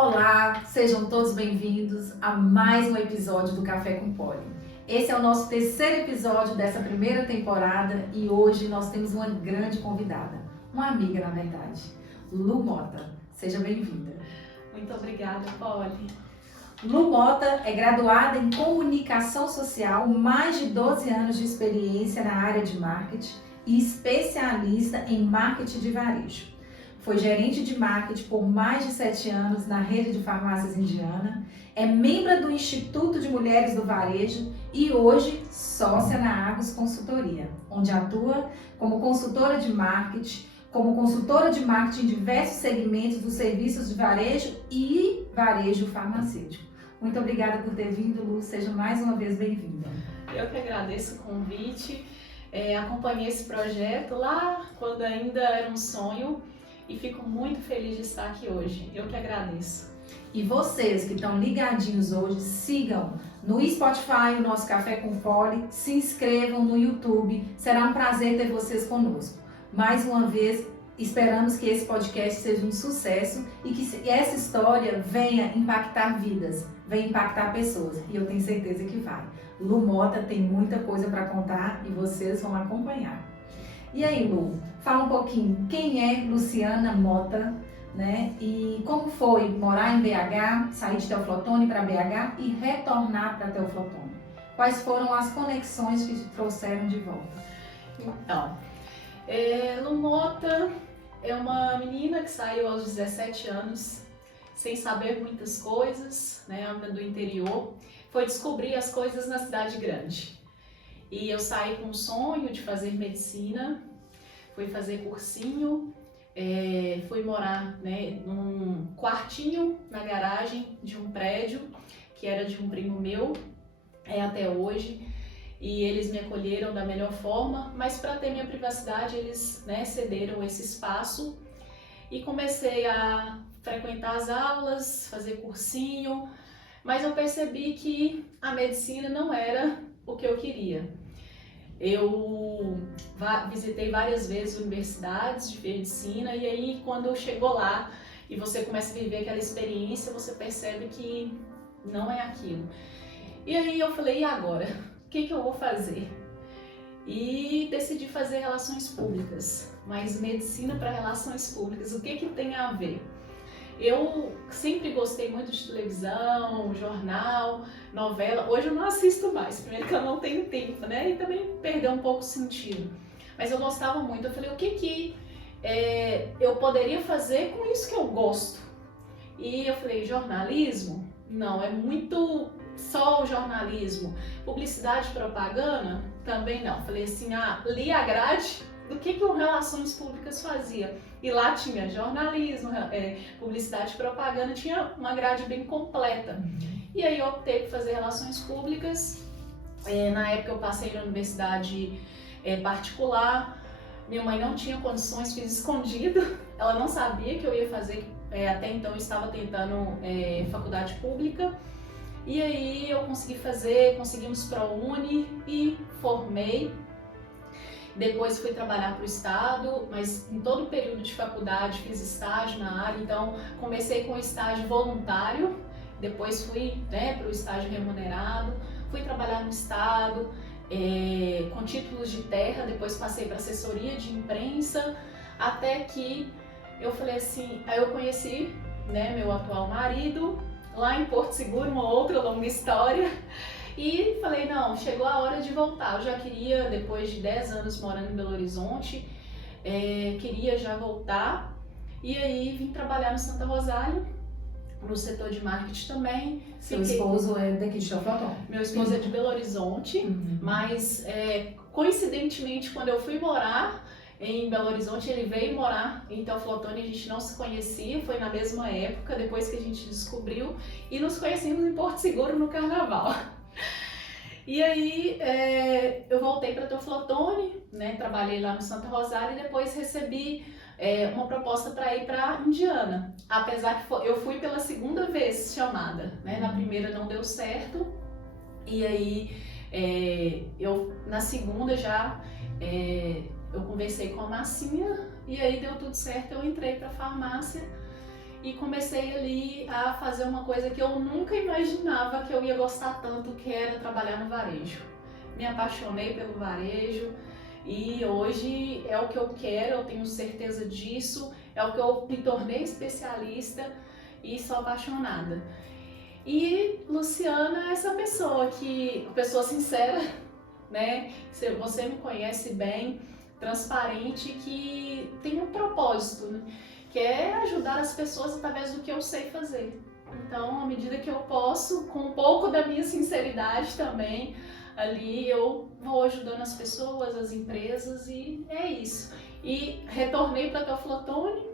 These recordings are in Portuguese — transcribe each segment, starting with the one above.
Olá, sejam todos bem-vindos a mais um episódio do Café com Poli. Esse é o nosso terceiro episódio dessa primeira temporada e hoje nós temos uma grande convidada, uma amiga na verdade, Lu Mota. Seja bem-vinda. Muito obrigada, Poli. Lu Mota é graduada em Comunicação Social, mais de 12 anos de experiência na área de marketing e especialista em marketing de varejo. Foi gerente de marketing por mais de 7 anos na rede de farmácias indiana, é membro do Instituto de Mulheres do Varejo e hoje sócia na Argos Consultoria, onde atua como consultora de marketing, em diversos segmentos dos serviços de varejo e varejo farmacêutico. Muito obrigada por ter vindo, Lu. Seja mais uma vez bem-vinda. Eu que agradeço o convite. Acompanhei esse projeto lá quando ainda era um sonho e fico muito feliz de estar aqui hoje. Eu que agradeço. E vocês que estão ligadinhos hoje, sigam no Spotify o nosso Café com Poli, se inscrevam no YouTube. Será um prazer ter vocês conosco. Mais uma vez, esperamos que esse podcast seja um sucesso e que essa história venha impactar vidas, venha impactar pessoas. E eu tenho certeza que vai. Lu Mota tem muita coisa para contar e vocês vão acompanhar. E aí, Lu, fala um pouquinho, quem é Luciana Mota, né? E como foi morar em BH, sair de Teoflotone para BH e retornar para Teoflotone? Quais foram as conexões que te trouxeram de volta? Então, Lu Mota é uma menina que saiu aos 17 anos, sem saber muitas coisas, né, anda do interior, foi descobrir as coisas na cidade grande. E eu saí com o sonho de fazer medicina, fui fazer cursinho, fui morar, né, num quartinho na garagem de um prédio, que era de um primo meu, até hoje. E eles me acolheram da melhor forma, mas para ter minha privacidade eles, né, cederam esse espaço e comecei a frequentar as aulas, fazer cursinho, mas eu percebi que a medicina não era o que eu queria. Eu visitei várias vezes universidades de medicina e aí quando chegou lá e você começa a viver aquela experiência, você percebe que não é aquilo. E aí eu falei, e agora? O que eu vou fazer? E decidi fazer relações públicas, mas medicina para relações públicas, o que tem a ver? Eu sempre gostei muito de televisão, jornal, novela. Hoje eu não assisto mais, primeiro que eu não tenho tempo, né? E também perdeu um pouco o sentido. Mas eu gostava muito, eu falei, o que eu poderia fazer com isso que eu gosto? E eu falei, jornalismo? Não, é muito só o jornalismo. Publicidade e propaganda? Também não. Falei assim, li a grade do que o Relações Públicas fazia. E lá tinha jornalismo, publicidade e propaganda, tinha uma grade bem completa. E aí eu optei por fazer Relações Públicas. Na época eu passei na universidade particular. Minha mãe não tinha condições, fiz escondido. Ela não sabia que eu ia fazer, até então eu estava tentando faculdade pública. E aí eu consegui fazer, conseguimos ProUni e formei. Depois fui trabalhar para o estado, mas em todo o período de faculdade fiz estágio na área, então comecei com estágio voluntário, depois fui, para o estágio remunerado, fui trabalhar no estado com títulos de terra, depois passei para assessoria de imprensa, até que eu falei assim, aí eu conheci, meu atual marido lá em Porto Seguro, uma outra longa história. E falei, não, chegou a hora de voltar. Eu já queria, depois de 10 anos morando em Belo Horizonte, queria já voltar. E aí vim trabalhar no Santa Rosália, no setor de marketing também. Seu esposo é daqui de Teoflotone? Meu esposo é de Belo Horizonte, mas coincidentemente quando eu fui morar em Belo Horizonte, ele veio morar em Teoflotone, a gente não se conhecia, foi na mesma época, depois que a gente descobriu, e nos conhecemos em Porto Seguro no Carnaval. E aí eu voltei para Teoflotone, trabalhei lá no Santa Rosália e depois recebi uma proposta para ir para Indiana. Apesar que eu fui pela segunda vez chamada, na primeira não deu certo e aí eu na segunda já eu conversei com a Massinha e aí deu tudo certo, eu entrei para a farmácia e comecei ali a fazer uma coisa que eu nunca imaginava que eu ia gostar tanto, que era trabalhar no varejo. Me apaixonei pelo varejo e hoje é o que eu quero, eu tenho certeza disso, é o que eu me tornei especialista e sou apaixonada. E Luciana é essa pessoa sincera, né? Você me conhece bem, transparente, que tem um propósito, né? Que é ajudar as pessoas através do que eu sei fazer. Então, à medida que eu posso, com um pouco da minha sinceridade também, ali eu vou ajudando as pessoas, as empresas, e é isso. E retornei para a Teoflotone,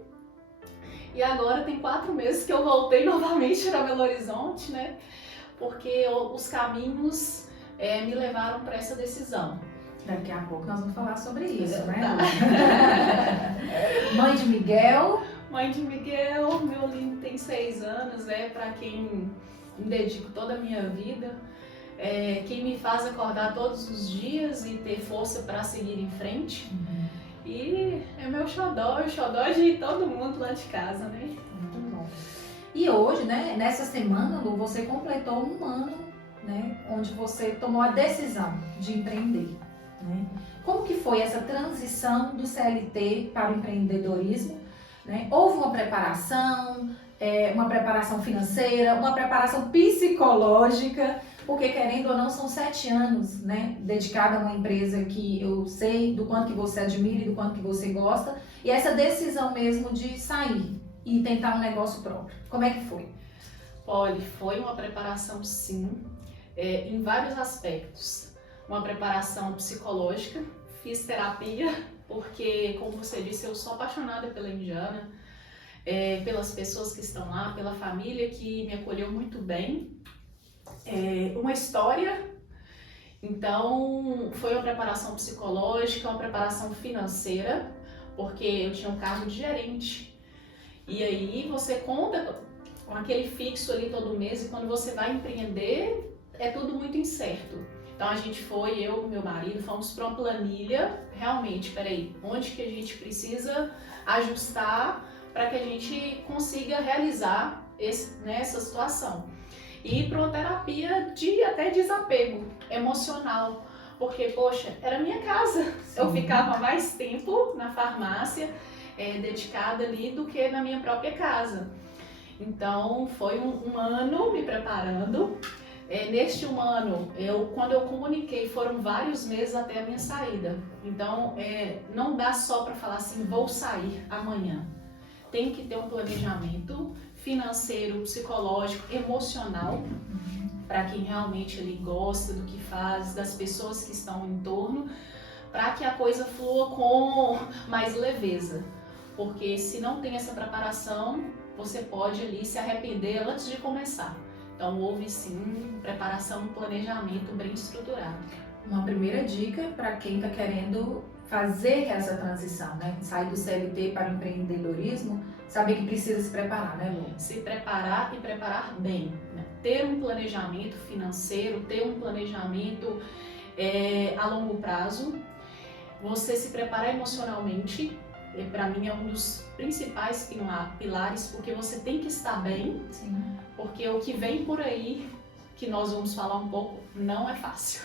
e agora tem 4 meses que eu voltei novamente para Belo Horizonte, né? Porque os caminhos me levaram para essa decisão. Daqui a pouco nós vamos falar sobre isso, né? Tá. Mãe de Miguel. Mãe de Miguel, meu lindo tem 6 anos, para quem me dedico toda a minha vida. Quem me faz acordar todos os dias e ter força para seguir em frente. E é meu xodó, o xodó de todo mundo lá de casa, né? Muito bom. E hoje, né, nessa semana, Lu, você completou 1 ano, né, onde você tomou a decisão de empreender, né? Como que foi essa transição do CLT para o empreendedorismo, né? Houve uma preparação financeira, uma preparação psicológica, porque querendo ou não são 7 anos, né, dedicada a uma empresa que eu sei do quanto que você admira e do quanto que você gosta, e essa decisão mesmo de sair e tentar um negócio próprio. Como é que foi? Olha, foi uma preparação sim, em vários aspectos. Uma preparação psicológica, fiz terapia, porque, como você disse, eu sou apaixonada pela Indiana, pelas pessoas que estão lá, pela família que me acolheu muito bem. Uma história, então foi uma preparação psicológica, uma preparação financeira, porque eu tinha um cargo de gerente, e aí você conta com aquele fixo ali todo mês, e quando você vai empreender é tudo muito incerto. Então a gente eu e meu marido fomos para uma planilha, realmente, onde que a gente precisa ajustar para que a gente consiga realizar essa situação. E para uma terapia de até desapego emocional, porque, poxa, era minha casa. Sim. Eu ficava mais tempo na farmácia, dedicada ali, do que na minha própria casa. Então, foi um ano me preparando. Neste 1 ano, quando eu comuniquei, foram vários meses até a minha saída. Então, não dá só para falar assim, vou sair amanhã. Tem que ter um planejamento financeiro, psicológico, emocional, para quem realmente ele gosta do que faz, das pessoas que estão em torno, para que a coisa flua com mais leveza. Porque se não tem essa preparação, você pode ali se arrepender antes de começar. Então houve sim preparação, um planejamento bem estruturado. Uma primeira dica para quem está querendo fazer essa transição, né? Sair do CLT para o empreendedorismo, saber que precisa se preparar, né, Lu? Se preparar e preparar bem, né? Ter um planejamento financeiro, ter um planejamento a longo prazo, você se preparar emocionalmente, para mim é um dos principais pilares, porque você tem que estar bem. Sim. Porque o que vem por aí, que nós vamos falar um pouco, não é fácil,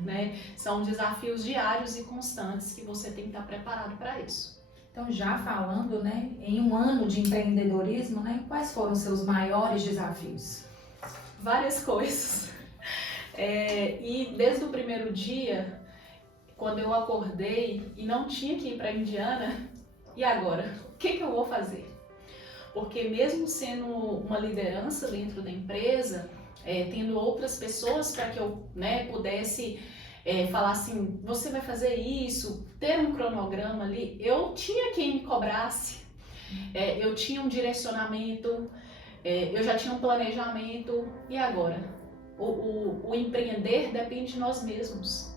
né? São desafios diários e constantes que você tem que estar preparado para isso. Então, já falando, né, em 1 ano de empreendedorismo, né, quais foram os seus maiores desafios? Várias coisas. E desde o primeiro dia, quando eu acordei e não tinha que ir para a Indiana, e agora? O que eu vou fazer? Porque mesmo sendo uma liderança dentro da empresa, tendo outras pessoas para que eu, né, pudesse falar assim, você vai fazer isso, ter um cronograma ali, eu tinha quem me cobrasse, eu tinha um direcionamento, eu já tinha um planejamento, e agora? O empreender depende de nós mesmos.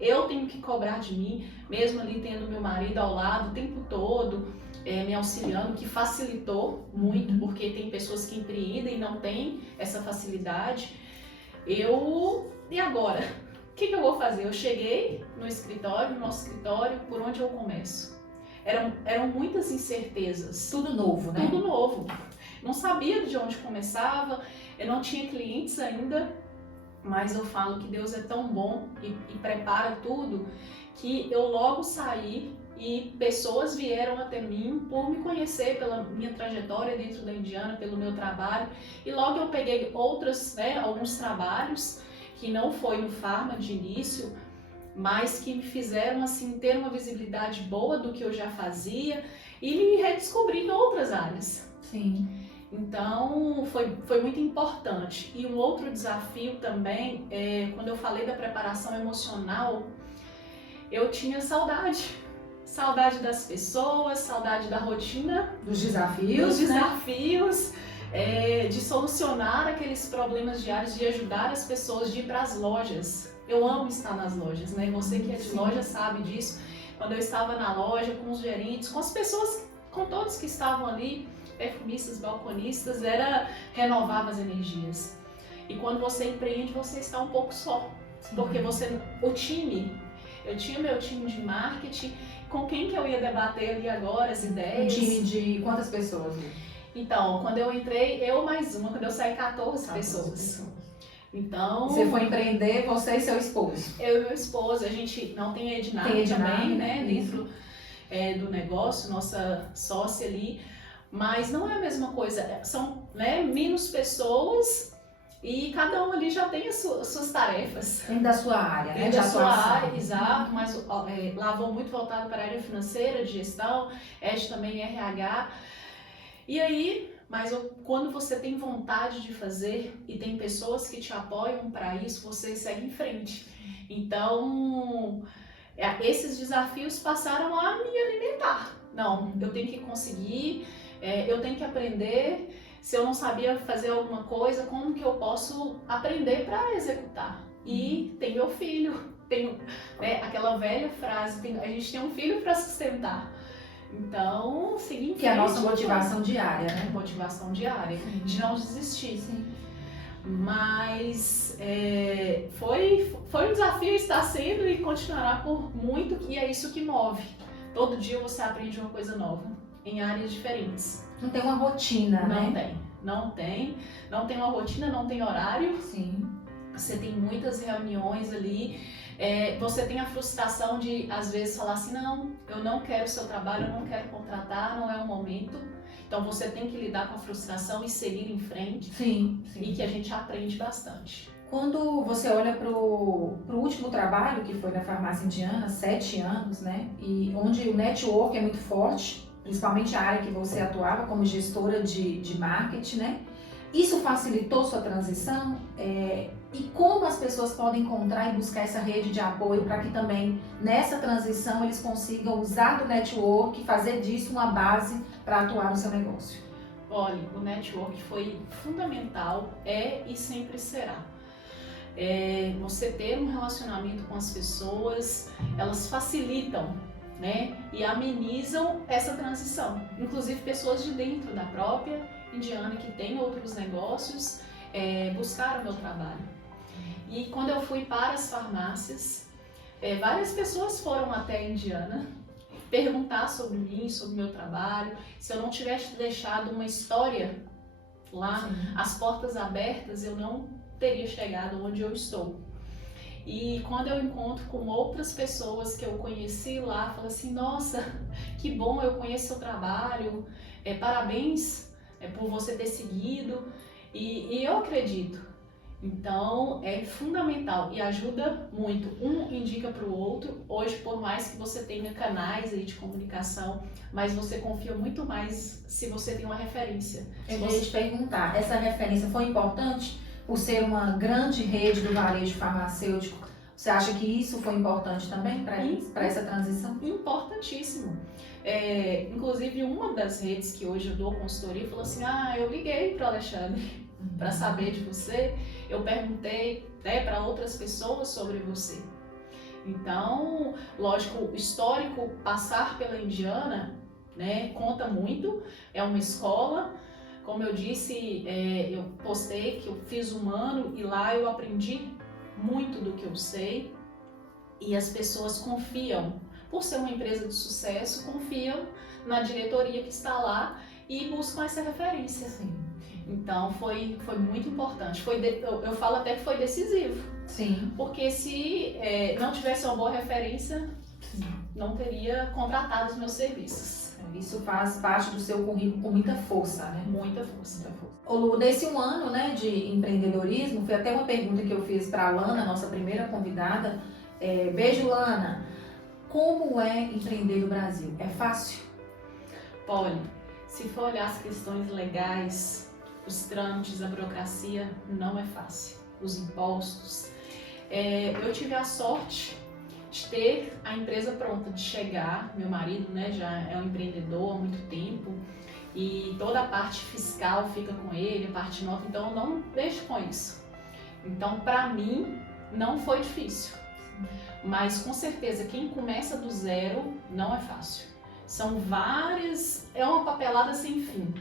Eu tenho que cobrar de mim, mesmo ali tendo meu marido ao lado o tempo todo, me auxiliando, que facilitou muito, porque tem pessoas que empreendem e não têm essa facilidade. E agora? O que eu vou fazer? Eu cheguei no nosso escritório, por onde eu começo? Eram muitas incertezas. Tudo novo, né? Tudo novo. não sabia de onde começava, eu não tinha clientes ainda, mas eu falo que Deus é tão bom e prepara tudo, que eu logo saí e pessoas vieram até mim por me conhecer pela minha trajetória dentro da Indiana, pelo meu trabalho, e logo eu peguei alguns trabalhos que não foi no Pharma de início, mas que me fizeram assim ter uma visibilidade boa do que eu já fazia e me redescobrir em outras áreas. Sim. Então foi muito importante. E um outro desafio também, quando eu falei da preparação emocional, eu tinha saudade das pessoas, saudade da rotina, Dos desafios, de solucionar aqueles problemas diários, de ajudar as pessoas, de ir para as lojas. Eu amo estar nas lojas, né? Você que é de loja sabe disso. Quando eu estava na loja com os gerentes, com as pessoas, com todos que estavam ali, perfumistas, balconistas, renovava as energias. E quando você empreende, você está um pouco só, porque eu tinha meu time de marketing, com quem que eu ia debater ali agora as ideias. Um time de quantas pessoas? Então, quando eu entrei, eu mais uma, quando eu saí, 14 pessoas. Então, você foi empreender, você e seu esposo? Eu e meu esposo, a gente não tem a Ednar também, né, dentro do negócio, nossa sócia ali, mas não é a mesma coisa, são menos pessoas e cada um ali já tem as suas tarefas. Dentro da sua área, né? Dentro da sua área, exato, mas lá vou muito voltado para a área financeira, de gestão, Ed também RH, e aí... Mas quando você tem vontade de fazer e tem pessoas que te apoiam para isso, você segue em frente. Então, esses desafios passaram a me alimentar. Não, eu tenho que conseguir, eu tenho que aprender. Se eu não sabia fazer alguma coisa, como que eu posso aprender para executar? E tem meu filho, tem aquela velha frase, a gente tem um filho para sustentar. Então, seguir em frente. Que é a nossa motivação diária, né? Motivação diária, de não desistir. Sim. Mas foi um desafio, está sendo e continuará por muito, e é isso que move. Todo dia você aprende uma coisa nova, em áreas diferentes. Não tem uma rotina, né? Não tem uma rotina, não tem horário. Sim. Você tem muitas reuniões ali. Você tem a frustração de, às vezes, falar assim, não, eu não quero o seu trabalho, eu não quero contratar, não é o momento. Então, você tem que lidar com a frustração e seguir em frente. Sim. E que a gente aprende bastante. Quando você olha para o último trabalho, que foi na farmácia indiana, 7 anos, né? E onde o network é muito forte, principalmente a área que você atuava como gestora de marketing, né? Isso facilitou sua transição? E como as pessoas podem encontrar e buscar essa rede de apoio para que também nessa transição eles consigam usar do network e fazer disso uma base para atuar no seu negócio? Olha, o network foi fundamental, e sempre será. Você ter um relacionamento com as pessoas, elas facilitam, né, e amenizam essa transição. Inclusive pessoas de dentro da própria Indiana que tem outros negócios buscaram o meu trabalho. E quando eu fui para as farmácias, várias pessoas foram até a Indiana perguntar sobre mim, sobre o meu trabalho. Se eu não tivesse deixado uma história lá, sim, as portas abertas, eu não teria chegado onde eu estou. E quando eu encontro com outras pessoas que eu conheci lá, falo assim, nossa, que bom, eu conheço seu trabalho, parabéns por você ter seguido, e eu acredito. Então é fundamental e ajuda muito, um indica para o outro. Hoje, por mais que você tenha canais aí de comunicação, mas você confia muito mais se você tem uma referência. Eu queria te perguntar, essa referência foi importante por ser uma grande rede do varejo farmacêutico? Você acha que isso foi importante também para essa transição? Importantíssimo. Inclusive, uma das redes que hoje eu dou consultoria falou assim, eu liguei para o Alexandre para saber de você, eu perguntei para outras pessoas sobre você. Então, lógico, o histórico, passar pela Indiana, né, conta muito, é uma escola. Como eu disse, eu postei que eu fiz um ano e lá eu aprendi muito do que eu sei e as pessoas confiam, por ser uma empresa de sucesso, confiam na diretoria que está lá e buscam essa referência. Sim. Então foi muito importante. Eu falo até que foi decisivo. Sim. Porque se não tivesse uma boa referência, não teria contratado os meus serviços. Isso faz parte do seu currículo com muita força, né? Muita força. Ô Lu, nesse um ano, né, de empreendedorismo, foi até uma pergunta que eu fiz para a Lana, nossa primeira convidada. Beijo, Lana. Como é empreender no Brasil? É fácil? Olha, se for olhar as questões legais, os trâmites, a burocracia, não é fácil. Os impostos. Eu tive a sorte de ter a empresa pronta, de chegar. Meu marido, né, já é um empreendedor há muito tempo e toda a parte fiscal fica com ele, a parte de nota, então eu não deixo com isso. Então, para mim, não foi difícil. Mas com certeza quem começa do zero não é fácil. São várias, é uma papelada sem fim.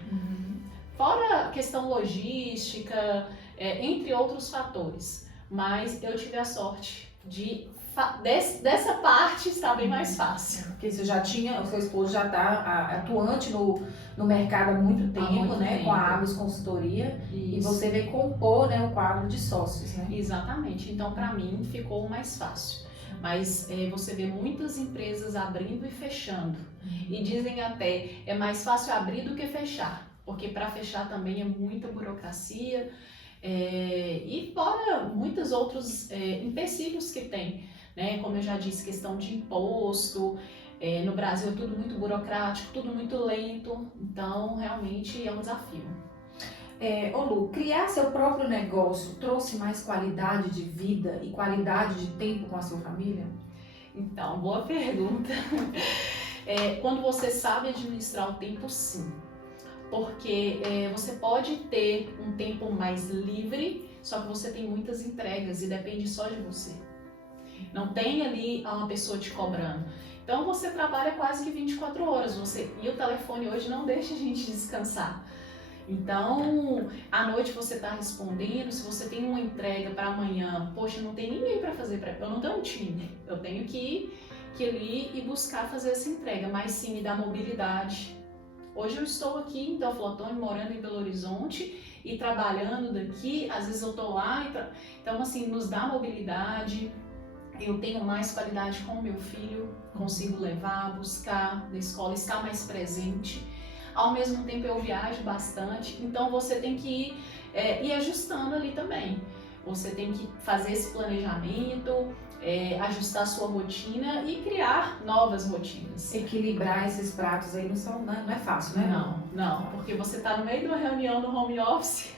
Fora a questão logística, entre outros fatores. Mas eu tive a sorte dessa parte estar bem mais fácil. Porque você já tinha, o seu esposo já está atuante no mercado há muito tempo, né? Com a Agus Consultoria. Isso. E você veio compor, né, o quadro de sócios, né? Exatamente. Então, para mim, ficou mais fácil. Mas você vê muitas empresas abrindo e fechando. E dizem até, é mais fácil abrir do que fechar. Porque para fechar também é muita burocracia. E fora muitos outros empecilhos que tem, né? Como eu já disse, questão de imposto, no Brasil é tudo muito burocrático, tudo muito lento, então realmente é um desafio. Ô Lu, criar seu próprio negócio trouxe mais qualidade de vida e qualidade de tempo com a sua família? Então, boa pergunta. Quando você sabe administrar o tempo, sim. Porque você pode ter um tempo mais livre, só que você tem muitas entregas e depende só de você. Não tem ali uma pessoa te cobrando. Então você trabalha quase que 24 horas. E o telefone hoje não deixa a gente descansar. Então, à noite você está respondendo, se você tem uma entrega para amanhã, poxa, não tem ninguém para fazer, eu não tenho um time, eu tenho que ir ali e buscar fazer essa entrega, mas sim me dá mobilidade. Hoje eu estou aqui em Teófilo Otoni, morando em Belo Horizonte e trabalhando daqui, às vezes eu estou lá, então assim, nos dá mobilidade, eu tenho mais qualidade com o meu filho, consigo levar, buscar na escola, estar mais presente. Ao mesmo tempo eu viajo bastante, então você tem que ir ajustando ali também. Você tem que fazer esse planejamento, ajustar a sua rotina e criar novas rotinas. Equilibrar esses pratos aí não é fácil, né? Não, porque você está no meio de uma reunião no home office,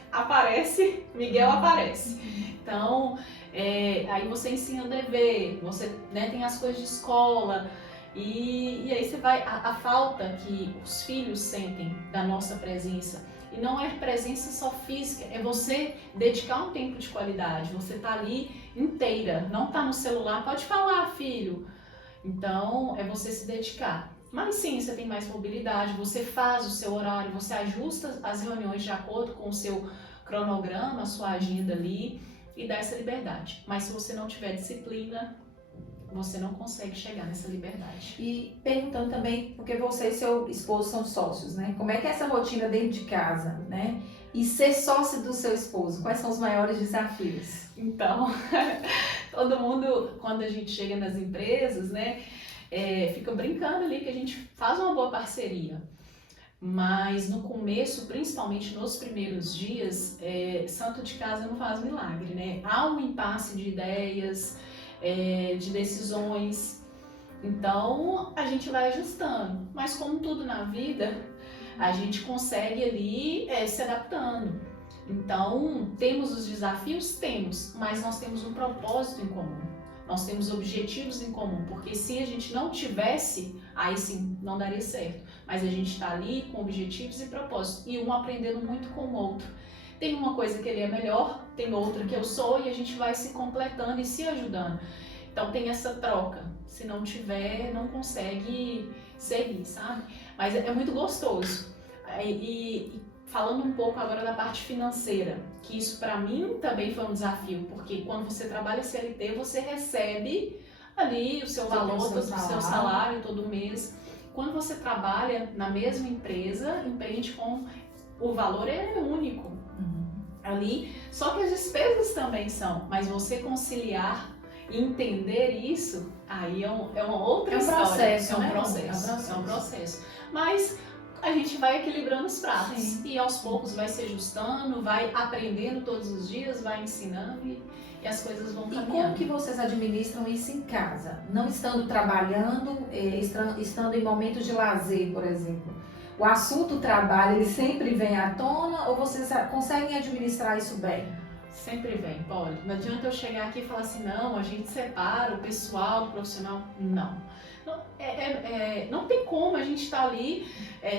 Miguel aparece. Então, aí você ensina o dever, você tem as coisas de escola, e aí você vai, a falta que os filhos sentem da nossa presença, e não é presença só física, é você dedicar um tempo de qualidade, você tá ali inteira, não tá no celular, pode falar, filho. Então, é você se dedicar. Mas sim, você tem mais mobilidade, você faz o seu horário, você ajusta as reuniões de acordo com o seu cronograma, a sua agenda ali, e dá essa liberdade. Mas se você não tiver disciplina, você não consegue chegar nessa liberdade. E perguntando também, porque você e seu esposo são sócios, né? Como é que é essa rotina dentro de casa, né? E ser sócio do seu esposo, quais são os maiores desafios? Então, todo mundo, quando a gente chega nas empresas, né, fica brincando ali que a gente faz uma boa parceria. Mas no começo, principalmente nos primeiros dias, santo de casa não faz milagre, né? Há um impasse de ideias, de decisões, então a gente vai ajustando, mas como tudo na vida, a gente consegue ali se adaptando. Então temos os desafios? Temos, mas nós temos um propósito em comum, nós temos objetivos em comum, porque se a gente não tivesse, aí sim, não daria certo, mas a gente está ali com objetivos e propósitos, e um aprendendo muito com o outro. Tem uma coisa que ele é melhor, tem outra que eu sou, e a gente vai se completando e se ajudando. Então tem essa troca. Se não tiver, não consegue seguir, sabe? Mas é muito gostoso. E falando um pouco agora da parte financeira, que isso para mim também foi um desafio, porque quando você trabalha CLT, você recebe ali o seu valor, o seu salário todo mês. quando você trabalha na mesma empresa, empreende com o valor é único ali, só que as despesas também são, mas você conciliar e entender isso, aí é uma outra história. Processo, é um né? processo, é um processo. Mas a gente vai equilibrando os pratos. Sim. E aos poucos vai se ajustando, vai aprendendo todos os dias, vai ensinando e as coisas vão E caminhando. como que vocês administram isso em casa? Não estando trabalhando, estando em momentos de lazer, por exemplo. O assunto trabalho, ele sempre vem à tona ou vocês conseguem administrar isso bem? Sempre vem, Polly. Não adianta eu chegar aqui e falar assim, não, a gente separa o pessoal do profissional. Não. Não tem como a gente estar ali,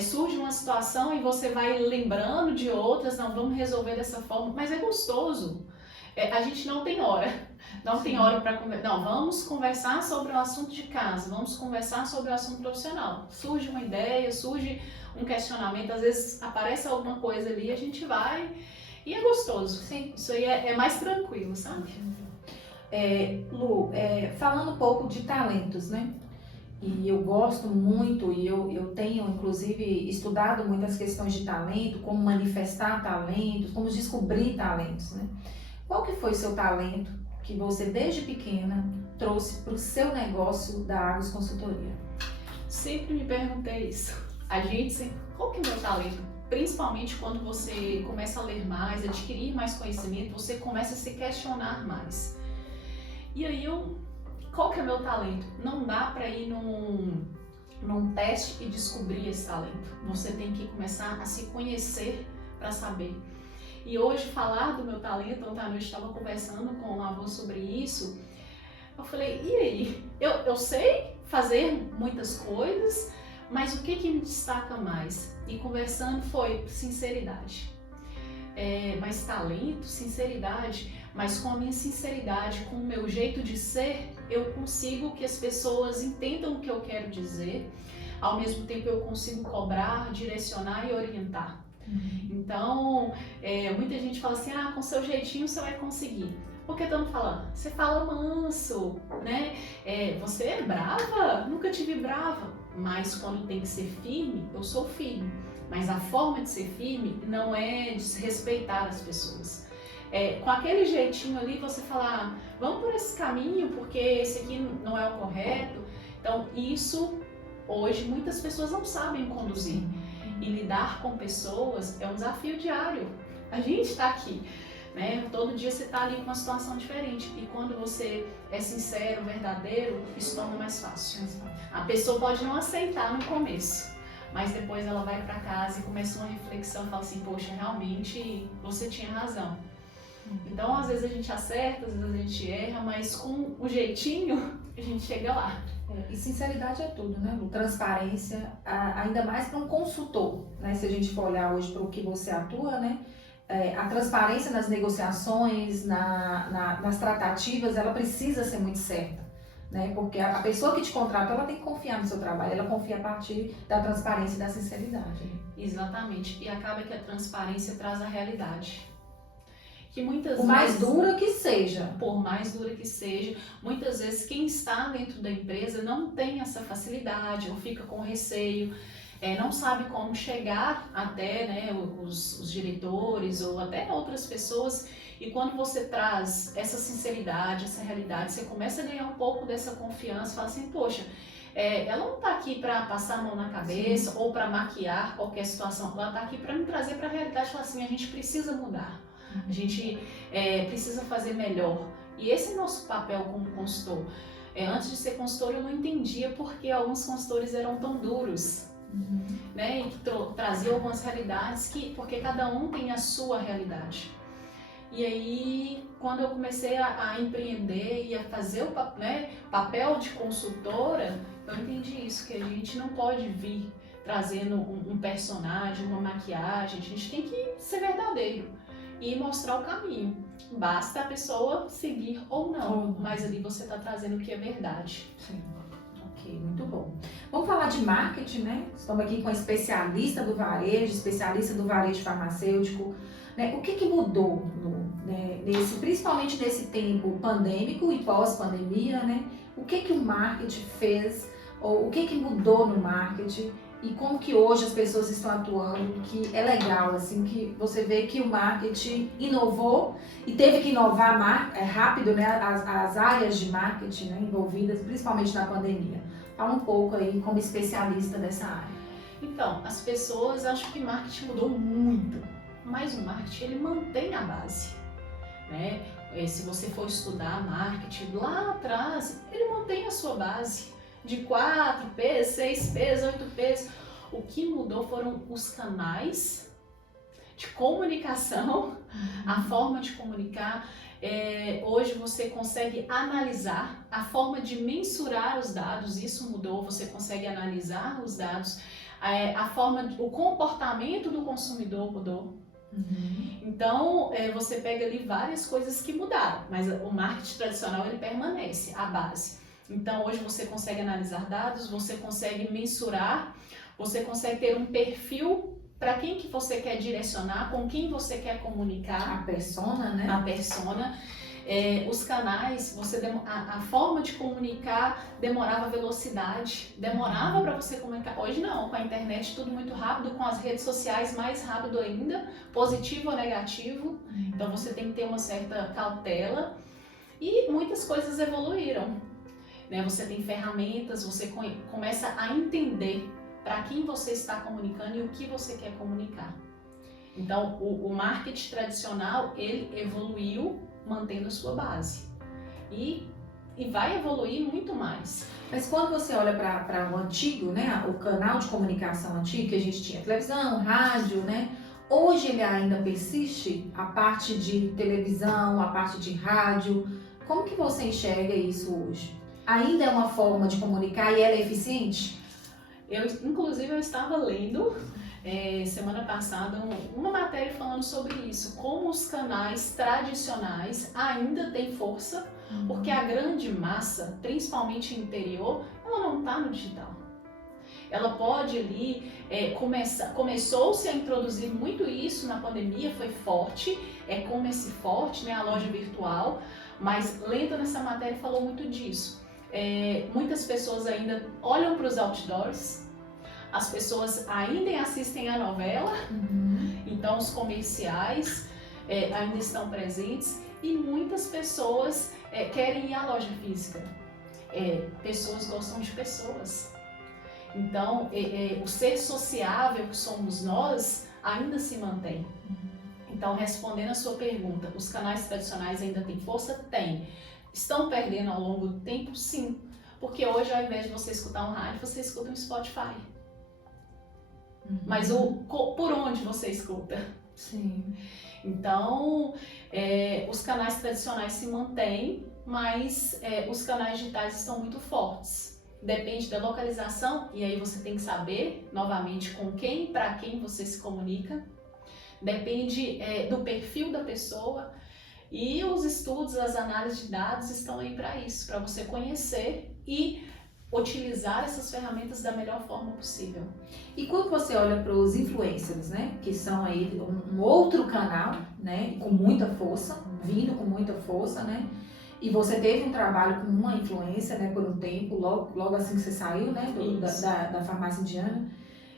surge uma situação e você vai lembrando de outras, não, vamos resolver dessa forma, mas é gostoso. A gente não tem hora, não tem hora para conversar, não, vamos conversar sobre o assunto de casa, vamos conversar sobre o assunto profissional. Surge uma ideia, surge um questionamento, às vezes aparece alguma coisa ali, a gente vai e é gostoso. Sim. Isso aí é mais tranquilo, sabe? Lu, falando um pouco de talentos, né? E eu gosto muito, e eu tenho inclusive estudado muitas questões de talento, como manifestar talentos, como descobrir talentos, né? Qual que foi o seu talento que você desde pequena trouxe para o seu negócio da Argos Consultoria? Sempre me perguntei isso. Qual que é o meu talento? Principalmente quando você começa a ler mais, adquirir mais conhecimento, você começa a se questionar mais. E aí qual que é o meu talento? Não dá para ir num teste e descobrir esse talento. Você tem que começar a se conhecer para saber. E hoje falar do meu talento, ontem à noite estava conversando com o avô sobre isso, eu falei, e aí? Eu sei fazer muitas coisas, mas o que me destaca mais? E conversando foi sinceridade. Mais talento, sinceridade, mas com a minha sinceridade, com o meu jeito de ser, eu consigo que as pessoas entendam o que eu quero dizer, ao mesmo tempo eu consigo cobrar, direcionar e orientar. Então, muita gente fala assim, com seu jeitinho você vai conseguir. Por que estamos falando? Você fala manso, né? Você é brava? Nunca tive brava. Mas quando tem que ser firme, eu sou firme. Mas a forma de ser firme não é desrespeitar as pessoas. Com aquele jeitinho ali, você falar, vamos por esse caminho, porque esse aqui não é o correto. Então, isso, hoje, muitas pessoas não sabem conduzir. E lidar com pessoas é um desafio diário. A gente está aqui, né? Todo dia você está ali com uma situação diferente. E quando você é sincero, verdadeiro, isso torna mais fácil. A pessoa pode não aceitar no começo, mas depois ela vai para casa e começa uma reflexão e fala assim, poxa, realmente você tinha razão. Então, às vezes a gente acerta, às vezes a gente erra, mas com o jeitinho a gente chega lá. E sinceridade é tudo, né, Lu? Transparência, ainda mais para um consultor, né? Se a gente for olhar hoje para o que você atua, né? A transparência nas negociações, nas tratativas, ela precisa ser muito certa, né? Porque a pessoa que te contratou, ela tem que confiar no seu trabalho, ela confia a partir da transparência e da sinceridade. Exatamente, e acaba que a transparência traz a realidade. Que muitas Por mais vezes, dura que seja. Por mais dura que seja, muitas vezes quem está dentro da empresa não tem essa facilidade ou fica com receio, não sabe como chegar até, né, os diretores ou até outras pessoas. E quando você traz essa sinceridade, essa realidade, você começa a ganhar um pouco dessa confiança, fala assim, poxa, ela não está aqui para passar a mão na cabeça ou para maquiar qualquer situação, ela está aqui para me trazer para a realidade e falar assim, a gente precisa mudar. A gente precisa fazer melhor. E esse é o nosso papel como consultor. Antes de ser consultor, eu não entendia porque alguns consultores eram tão duros, né? E que traziam algumas realidades, porque cada um tem a sua realidade. E aí, quando eu comecei a empreender e a fazer o papel de consultora, eu entendi isso, que a gente não pode vir trazendo um personagem, uma maquiagem, a gente tem que ser verdadeiro e mostrar o caminho. Basta a pessoa seguir ou não, mas ali você está trazendo o que é verdade. Sim. Ok, muito bom. Vamos falar de marketing, né? Estamos aqui com a especialista do varejo farmacêutico. Né? O que mudou, né? Principalmente nesse tempo pandêmico e pós-pandemia, né? O que o marketing fez Ou o que mudou no marketing e como que hoje as pessoas estão atuando, que é legal, assim, que você vê que o marketing inovou e teve que inovar rápido, né, as áreas de marketing, né, envolvidas, principalmente na pandemia. Fala um pouco aí como especialista dessa área. Então, as pessoas acham que marketing mudou muito, mas o marketing ele mantém a base, né? Se você for estudar marketing lá atrás, ele mantém a sua base de 4Ps, 6Ps, 8Ps. O que mudou foram os canais de comunicação, a forma de comunicar. Hoje você consegue analisar a forma de mensurar os dados, isso mudou, você consegue analisar os dados, a forma, o comportamento do consumidor mudou. Então, você pega ali várias coisas que mudaram, mas o marketing tradicional ele permanece, a base. Então, hoje você consegue analisar dados, você consegue mensurar, você consegue ter um perfil para quem que você quer direcionar, com quem você quer comunicar. A persona, né? A persona. Os canais, a forma de comunicar demorava velocidade, demorava para você comunicar. Hoje não, com a internet tudo muito rápido, com as redes sociais mais rápido ainda, positivo ou negativo. Então você tem que ter uma certa cautela e muitas coisas evoluíram. Né? Você tem ferramentas, você começa a entender para quem você está comunicando e o que você quer comunicar. Então o marketing tradicional ele evoluiu mantendo a sua base e vai evoluir muito mais. Mas quando você olha para o antigo, né, o canal de comunicação antigo, que a gente tinha televisão, rádio, né, hoje ele ainda persiste, a parte de televisão, a parte de rádio, como que você enxerga isso hoje? Ainda é uma forma de comunicar e ela é eficiente? Inclusive eu estava lendo semana passada uma matéria falando sobre isso, como os canais tradicionais ainda têm força, porque a grande massa, principalmente no interior, ela não está no digital. Ela pode ali, começou-se a introduzir muito isso na pandemia, foi forte, e-commerce forte, né, a loja virtual, mas lendo nessa matéria falou muito disso. Muitas pessoas ainda olham para os outdoors, as pessoas ainda assistem a novela, então os comerciais ainda estão presentes e muitas pessoas querem ir à loja física. Pessoas gostam de pessoas. Então, o ser sociável que somos nós ainda se mantém. Então, respondendo a sua pergunta, os canais tradicionais ainda têm força? Tem. Estão perdendo ao longo do tempo? Sim. Porque hoje, ao invés de você escutar um rádio, você escuta um Spotify. Mas por onde você escuta? Sim. Então, os canais tradicionais se mantêm, mas os canais digitais estão muito fortes. Depende da localização, e aí você tem que saber, novamente, com quem e para quem você se comunica. Depende do perfil da pessoa. E os estudos, as análises de dados estão aí para isso, para você conhecer e utilizar essas ferramentas da melhor forma possível. E quando você olha para os influencers, né, que são aí um outro canal, né, com muita força, vindo com muita força, né, e você teve um trabalho com uma influencer, né, por um tempo, logo assim que você saiu, né, da farmácia indiana,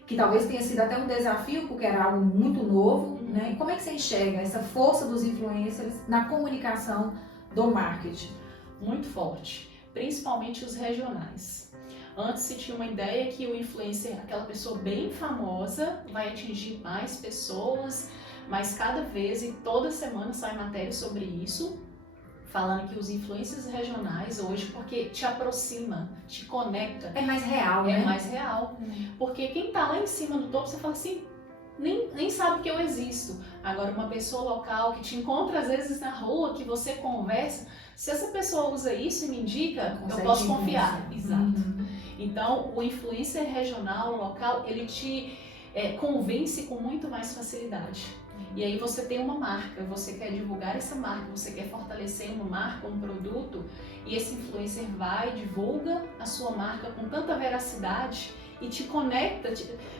que talvez tenha sido até um desafio, porque era algo muito novo, né? Como é que você enxerga essa força dos influencers na comunicação do marketing? Muito forte, principalmente os regionais. Antes se tinha uma ideia que o influencer, aquela pessoa bem famosa, vai atingir mais pessoas, mas cada vez e toda semana sai matéria sobre isso, falando que os influencers regionais hoje, porque te aproxima, te conecta. É mais real, né? É mais real. Porque quem tá lá em cima do topo, você fala assim, nem sabe que eu existo. Agora, uma pessoa local que te encontra às vezes na rua, que você conversa, se essa pessoa usa isso e me indica, eu posso confiar. Exato. Então, o influencer regional, local, ele te convence com muito mais facilidade. E aí você tem uma marca, você quer divulgar essa marca, você quer fortalecer uma marca, um produto, e esse influencer vai, divulga a sua marca com tanta veracidade e te conecta,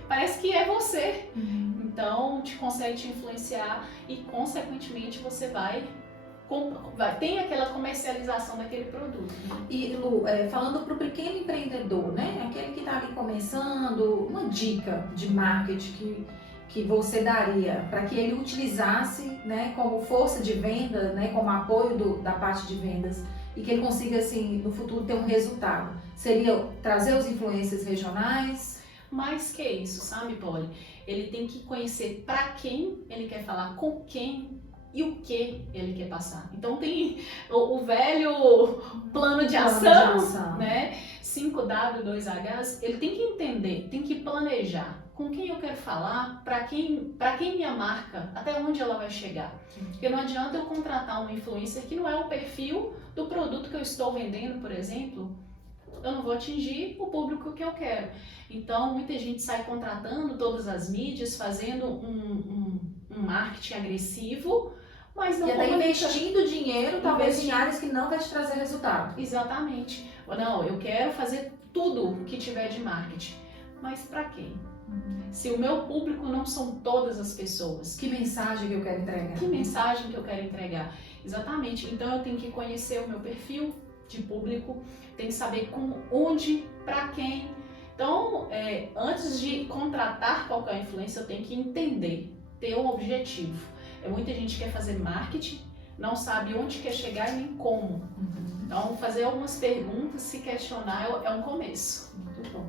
parece que é você. Então, consegue te influenciar e, consequentemente, você vai tem aquela comercialização daquele produto. E Lu, falando para o pequeno empreendedor, né? Aquele que está ali começando, uma dica de marketing que você daria para que ele utilizasse, né, como força de venda, né, como apoio da parte de vendas e que ele consiga, assim, no futuro ter um resultado? Seria trazer os influencers regionais? Mais que isso, sabe, Polly? Ele tem que conhecer para quem ele quer falar, com quem e o que ele quer passar. Então tem o velho plano de ação, né? 5W2Hs, ele tem que entender, tem que planejar com quem eu quero falar, para quem minha marca, até onde ela vai chegar. Porque não adianta eu contratar uma influencer que não é o perfil do produto que eu estou vendendo, por exemplo, eu não vou atingir o público que eu quero. Então, muita gente sai contratando todas as mídias, fazendo um marketing agressivo, mas não comunica. Investindo dinheiro, talvez em áreas que não vai te trazer resultado. Exatamente. Não, eu quero fazer tudo que tiver de marketing. Mas para quem? Se o meu público não são todas as pessoas. Que mensagem que eu quero entregar? Que mensagem que eu quero entregar? Exatamente. Então, eu tenho que conhecer o meu perfil de público, tenho que saber onde, para quem. Então, antes de contratar qualquer influência, eu tenho que entender, ter um objetivo. Muita gente quer fazer marketing, não sabe onde quer chegar e nem como. Então, fazer algumas perguntas, se questionar é um começo. Muito bom.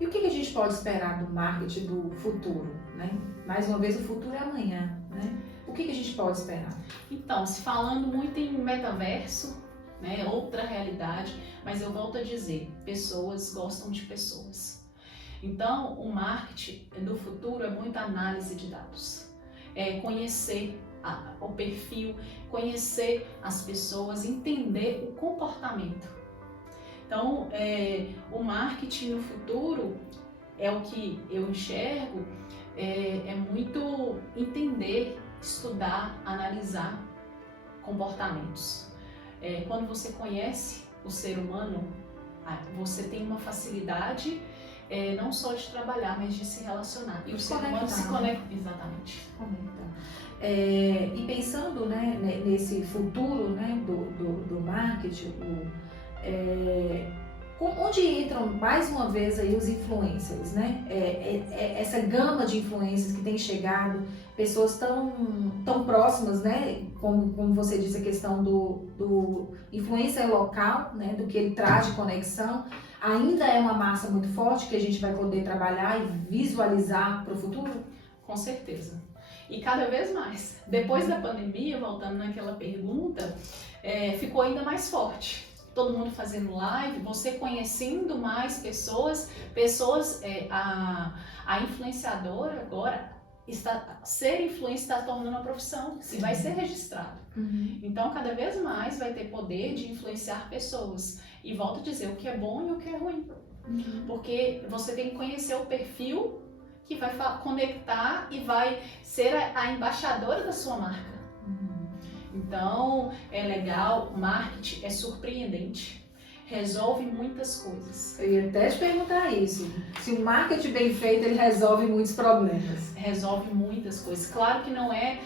E o que a gente pode esperar do marketing do futuro, né? Mais uma vez, o futuro é amanhã, né? O que a gente pode esperar? Então, se falando muito em metaverso, né, outra realidade, mas eu volto a dizer, pessoas gostam de pessoas. Então, o marketing do futuro é muita análise de dados. Conhecer o perfil, conhecer as pessoas, entender o comportamento. Então, o marketing no futuro é o que eu enxergo, é muito entender, estudar, analisar comportamentos. Quando você conhece o ser humano, você tem uma facilidade não só de trabalhar, mas de se relacionar. E o ser humano se conecta. Exatamente. E pensando, né, nesse futuro, né, do marketing, onde entram mais uma vez aí os influencers, né? Essa gama de influencers que tem chegado, pessoas tão próximas, né? Como você disse, a questão do influencer local, né? Do que ele traz de conexão, ainda é uma massa muito forte que a gente vai poder trabalhar e visualizar para o futuro? Com certeza. E cada vez mais. Depois da pandemia, voltando naquela pergunta, ficou ainda mais forte. Todo mundo fazendo live, você conhecendo mais pessoas, a influenciadora agora, ser influencer está tornando uma profissão, se vai ser registrado. Então, cada vez mais vai ter poder de influenciar pessoas. E volto a dizer, o que é bom e o que é ruim. Porque você tem que conhecer o perfil que vai conectar e vai ser a embaixadora da sua marca. Então, é legal, marketing é surpreendente, resolve muitas coisas. Eu ia até te perguntar isso, se o marketing bem feito, ele resolve muitos problemas. Resolve muitas coisas. Claro que não é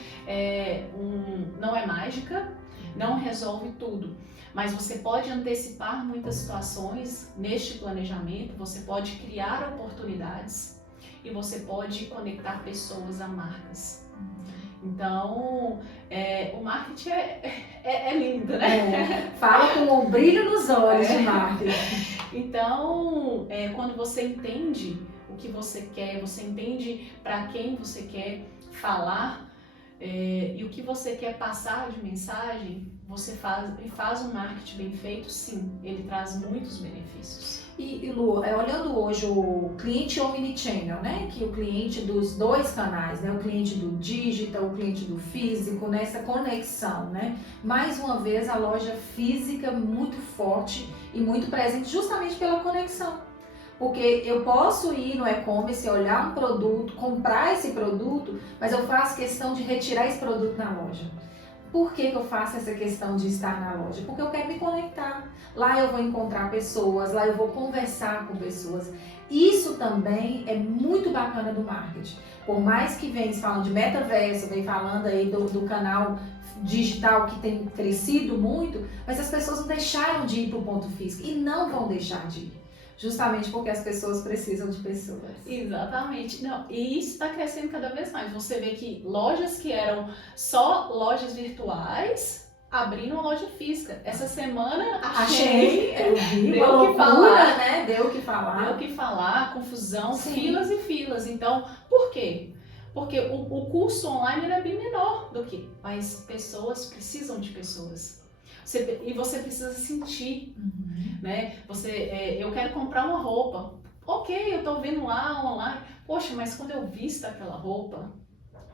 mágica, não resolve tudo, mas você pode antecipar muitas situações neste planejamento, você pode criar oportunidades e você pode conectar pessoas a marcas. Então, o marketing é lindo, né? Fala com um brilho nos olhos de marketing. Então, quando você entende o que você quer, você entende para quem você quer falar e o que você quer passar de mensagem, você faz um marketing bem feito, sim, ele traz muitos benefícios. E Lu, olhando hoje o cliente omnichannel, né? Que é o cliente dos dois canais, né? O cliente do digital, o cliente do físico, nessa conexão, né? Mais uma vez a loja física muito forte e muito presente justamente pela conexão. Porque eu posso ir no e-commerce, olhar um produto, comprar esse produto, mas eu faço questão de retirar esse produto na loja. Por que eu faço essa questão de estar na loja? Porque eu quero me conectar. Lá eu vou encontrar pessoas, lá eu vou conversar com pessoas. Isso também é muito bacana do marketing. Por mais que venha falando de metaverso, vem falando aí do canal digital que tem crescido muito, mas as pessoas não deixaram de ir para o ponto físico e não vão deixar de ir. Justamente porque as pessoas precisam de pessoas. Exatamente. Não, e isso está crescendo cada vez mais. Você vê que lojas que eram só lojas virtuais abrindo uma loja física. Essa semana Achei, deu o que falar, né? Deu o que falar. Deu o que falar, confusão, Sim. filas e filas. Então, por quê? Porque o curso online era bem menor do que, mas pessoas precisam de pessoas. E você precisa sentir, né? Eu quero comprar uma roupa. Ok, eu tô vendo lá online. Poxa, mas quando eu visto aquela roupa,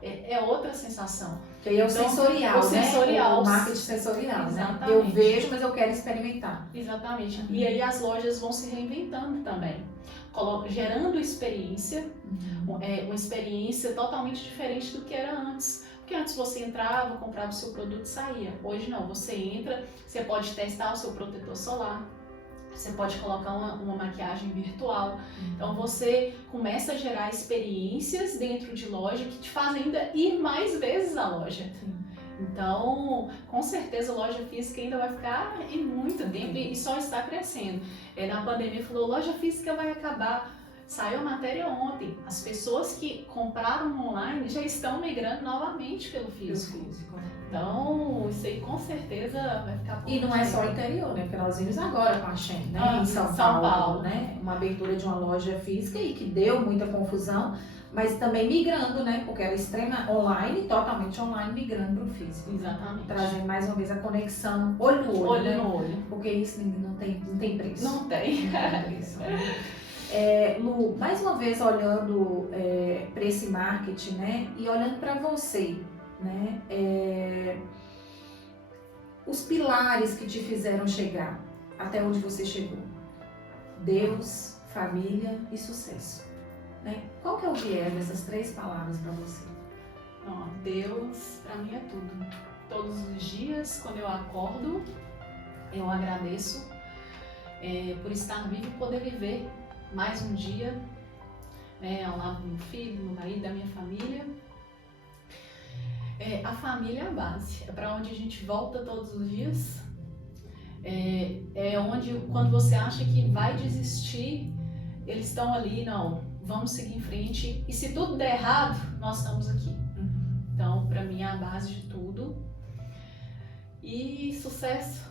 é outra sensação. Que aí é o sensorial, o sensorial, o marketing sensorial, exatamente. Né? Eu vejo, mas eu quero experimentar. Exatamente. E aí as lojas vão se reinventando também, gerando experiência, uma experiência totalmente diferente do que era antes. Porque antes você entrava, comprava o seu produto e saía. Hoje não, você entra, você pode testar o seu protetor solar, você pode colocar uma maquiagem virtual. Então você começa a gerar experiências dentro de loja que te fazem ainda ir mais vezes à loja. Sim. Então, com certeza a loja física ainda vai ficar em muito tempo e só está crescendo. Na pandemia falou, loja física vai acabar. Saiu a matéria ontem. As pessoas que compraram online já estão migrando novamente pelo físico. Então, isso aí com certeza vai ficar por E não é só o interior, né? Porque nós vimos agora com a Shein, né? Em São Paulo, né? Uma abertura de uma loja física e que deu muita confusão, mas também migrando, né? Porque era extrema online, totalmente online, migrando para o físico. Exatamente. Trazendo mais uma vez a conexão olho no olho. Olho né? no olho. Porque isso não tem preço. Não tem. Não tem preço. Lu, mais uma vez olhando para esse marketing, né? E olhando para você, né? Os pilares que te fizeram chegar até onde você chegou. Deus, família e sucesso. Né? Qual que é o viés dessas 3 palavras para você? Deus, para mim, é tudo. Todos os dias, quando eu acordo, eu agradeço por estar vivo e poder viver mais um dia, ao lado do meu filho, do meu marido, da minha família. A família é a base, é para onde a gente volta todos os dias. Onde, quando você acha que vai desistir, eles estão ali, não, vamos seguir em frente. E se tudo der errado, nós estamos aqui. Então, para mim, é a base de tudo. E sucesso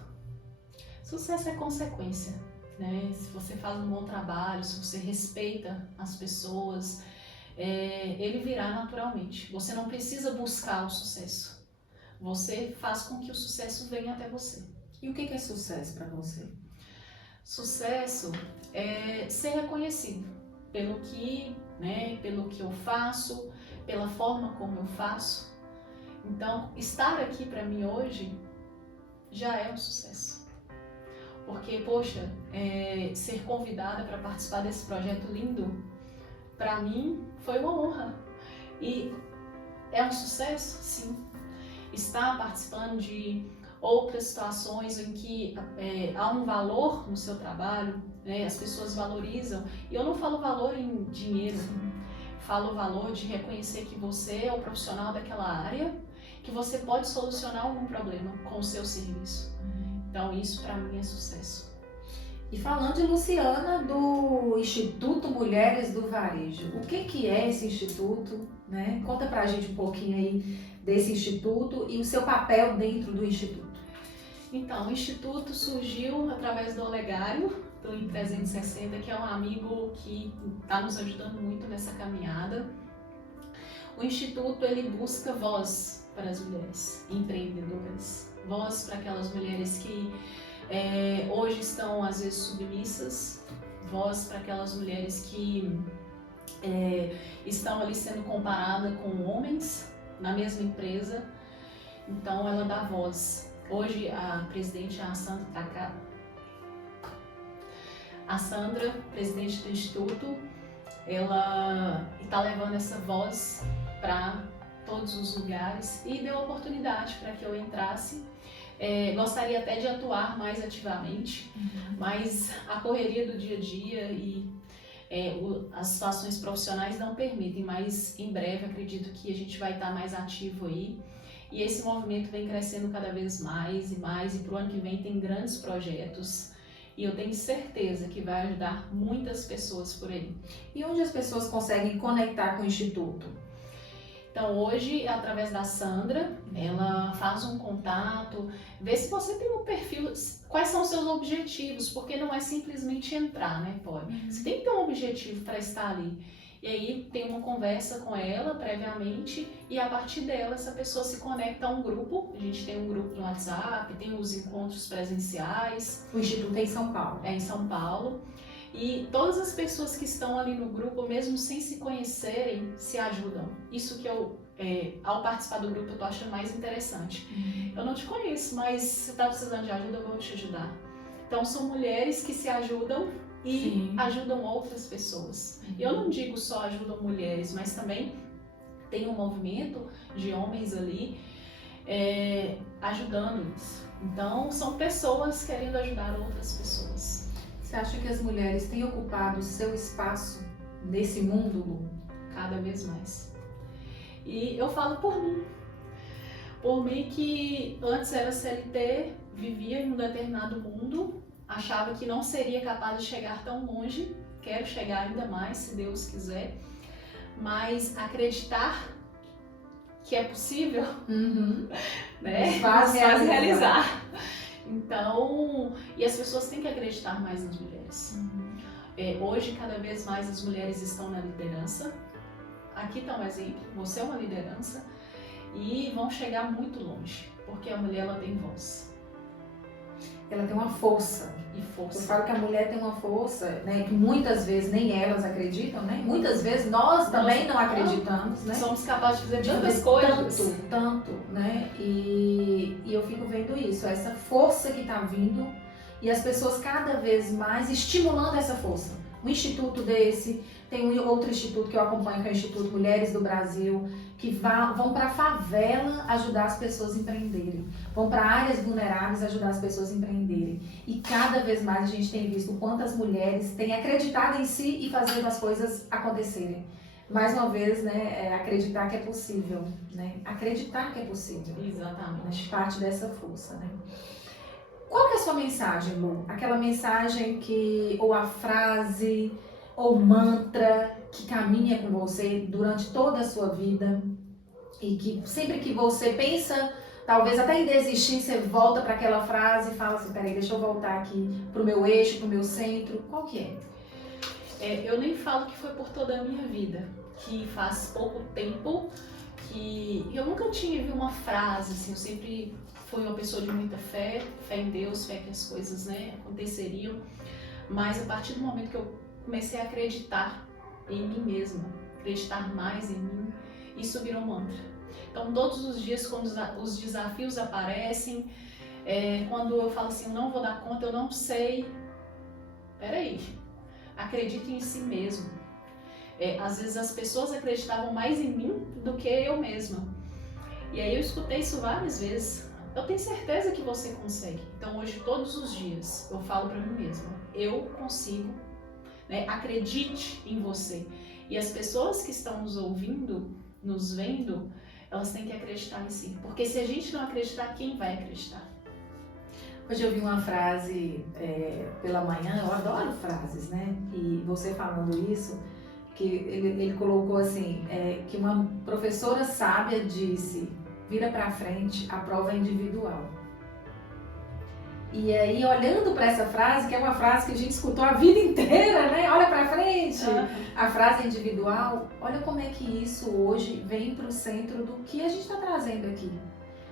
é consequência. Né? Se você faz um bom trabalho, se você respeita as pessoas, ele virá naturalmente. Você não precisa buscar o sucesso. Você faz com que o sucesso venha até você. E o que é sucesso para você? Sucesso é ser reconhecido pelo que eu faço, pela forma como eu faço. Então, estar aqui para mim hoje já é um sucesso. Porque, poxa, ser convidada para participar desse projeto lindo, para mim foi uma honra. E é um sucesso? Sim. Estar participando de outras situações em que há um valor no seu trabalho, né? As pessoas valorizam. E eu não falo valor em dinheiro, falo valor de reconhecer que você é o profissional daquela área, que você pode solucionar algum problema com o seu serviço. Então, isso para mim é sucesso. E falando de Luciana, do Instituto Mulheres do Varejo, o que é esse instituto? Né? Conta pra gente um pouquinho aí desse instituto e o seu papel dentro do instituto. Então, o instituto surgiu através do Olegário, do Em360, que é um amigo que está nos ajudando muito nessa caminhada. O instituto ele busca voz para as mulheres empreendedoras. Voz para aquelas mulheres que hoje estão às vezes submissas, voz para aquelas mulheres que estão ali sendo comparadas com homens na mesma empresa, então ela dá voz. Hoje a presidente, a Sandra, presidente do Instituto, ela está levando essa voz para todos os lugares e deu oportunidade para que eu entrasse. Gostaria até de atuar mais ativamente, mas a correria do dia a dia e as situações profissionais não permitem, mas em breve acredito que a gente vai estar mais ativo aí. E esse movimento vem crescendo cada vez mais e mais, e para o ano que vem tem grandes projetos. E eu tenho certeza que vai ajudar muitas pessoas por aí. E onde as pessoas conseguem conectar com o Instituto? Então hoje, através da Sandra, ela faz um contato, vê se você tem um perfil, quais são os seus objetivos, porque não é simplesmente entrar, né, Polly? Você tem que ter um objetivo para estar ali. E aí tem uma conversa com ela previamente e a partir dela essa pessoa se conecta a um grupo. A gente tem um grupo no WhatsApp, tem os encontros presenciais. O Instituto é em São Paulo. É em São Paulo. E todas as pessoas que estão ali no grupo, mesmo sem se conhecerem, se ajudam. Isso que eu, ao participar do grupo, eu tô achando mais interessante. Eu não te conheço, mas se você tá precisando de ajuda, eu vou te ajudar. Então são mulheres que se ajudam e Sim. ajudam outras pessoas. Eu não digo só ajudam mulheres, mas também tem um movimento de homens ali ajudando isso. Então são pessoas querendo ajudar outras pessoas. Você acha que as mulheres têm ocupado o seu espaço nesse mundo, Lu? Cada vez mais. E eu falo por mim que antes era CLT, vivia em um determinado mundo, achava que não seria capaz de chegar tão longe, quero chegar ainda mais, se Deus quiser, mas acreditar que é possível, né? Faz realizar. Então, e as pessoas têm que acreditar mais nas mulheres. Hoje, cada vez mais as mulheres estão na liderança. Aqui está um exemplo, você é uma liderança e vão chegar muito longe, porque a mulher ela tem voz. Ela tem uma força. E força. Eu falo que a mulher tem uma força, né, que muitas vezes nem elas acreditam, né? Muitas vezes nós também não acreditamos, né? Somos capazes de fazer tantas coisas. Tanto, né? E eu fico vendo isso, essa força que está vindo e as pessoas cada vez mais estimulando essa força. Um instituto desse, tem um outro instituto que eu acompanho, que é o Instituto Mulheres do Brasil, que vão para a favela ajudar as pessoas a empreenderem. Vão para áreas vulneráveis ajudar as pessoas a empreenderem. E cada vez mais a gente tem visto o quanto as mulheres têm acreditado em si e fazendo as coisas acontecerem. Mais uma vez, né, acreditar que é possível, né? Acreditar que é possível. Exatamente. Parte dessa força, né? Qual que é a sua mensagem, Lu? Aquela mensagem que, ou a frase, ou mantra que caminha com você durante toda a sua vida e que sempre que você pensa, talvez até em desistir, você volta para aquela frase e fala assim, peraí, deixa eu voltar aqui pro meu eixo, pro meu centro. Qual que é? Eu nem falo que foi por toda a minha vida, que faz pouco tempo que eu nunca tive uma frase, assim, eu sempre fui uma pessoa de muita fé em Deus, fé que as coisas, né, aconteceriam, mas a partir do momento que eu comecei a acreditar em mim mesma, acreditar mais em mim, isso virou mantra. Então todos os dias quando os desafios aparecem, quando eu falo assim, eu não vou dar conta, eu não sei, peraí, acredite em si mesmo. Às vezes as pessoas acreditavam mais em mim do que eu mesma. E aí eu escutei isso várias vezes. Eu tenho certeza que você consegue. Então hoje, todos os dias, eu falo para mim mesma, eu consigo, né? Acredite em você. E as pessoas que estão nos ouvindo, nos vendo, elas têm que acreditar em si. Porque se a gente não acreditar, quem vai acreditar? Hoje eu vi uma frase pela manhã, eu adoro frases, né? E você falando isso, que ele colocou assim, que uma professora sábia disse, vira pra frente, a prova é individual. E aí, olhando para essa frase, que é uma frase que a gente escutou a vida inteira, né? Olha pra frente, a frase individual, olha como é que isso hoje vem pro centro do que a gente está trazendo aqui.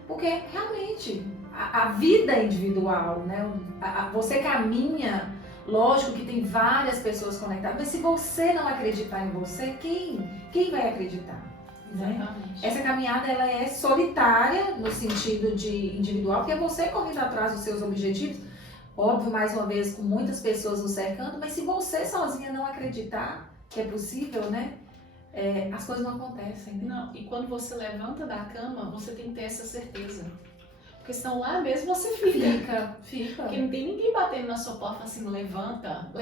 Porque realmente, a vida é individual, né? Você caminha, lógico que tem várias pessoas conectadas, mas se você não acreditar em você, quem vai acreditar? Né? Essa caminhada ela é solitária no sentido de individual, porque é você correndo atrás dos seus objetivos, óbvio, mais uma vez, com muitas pessoas nos cercando, mas se você sozinha não acreditar que é possível, né? as coisas não acontecem, né? Não, e quando você levanta da cama, você tem que ter essa certeza. Porque senão lá mesmo você fica. Fica. Porque não tem ninguém batendo na sua porta assim, levanta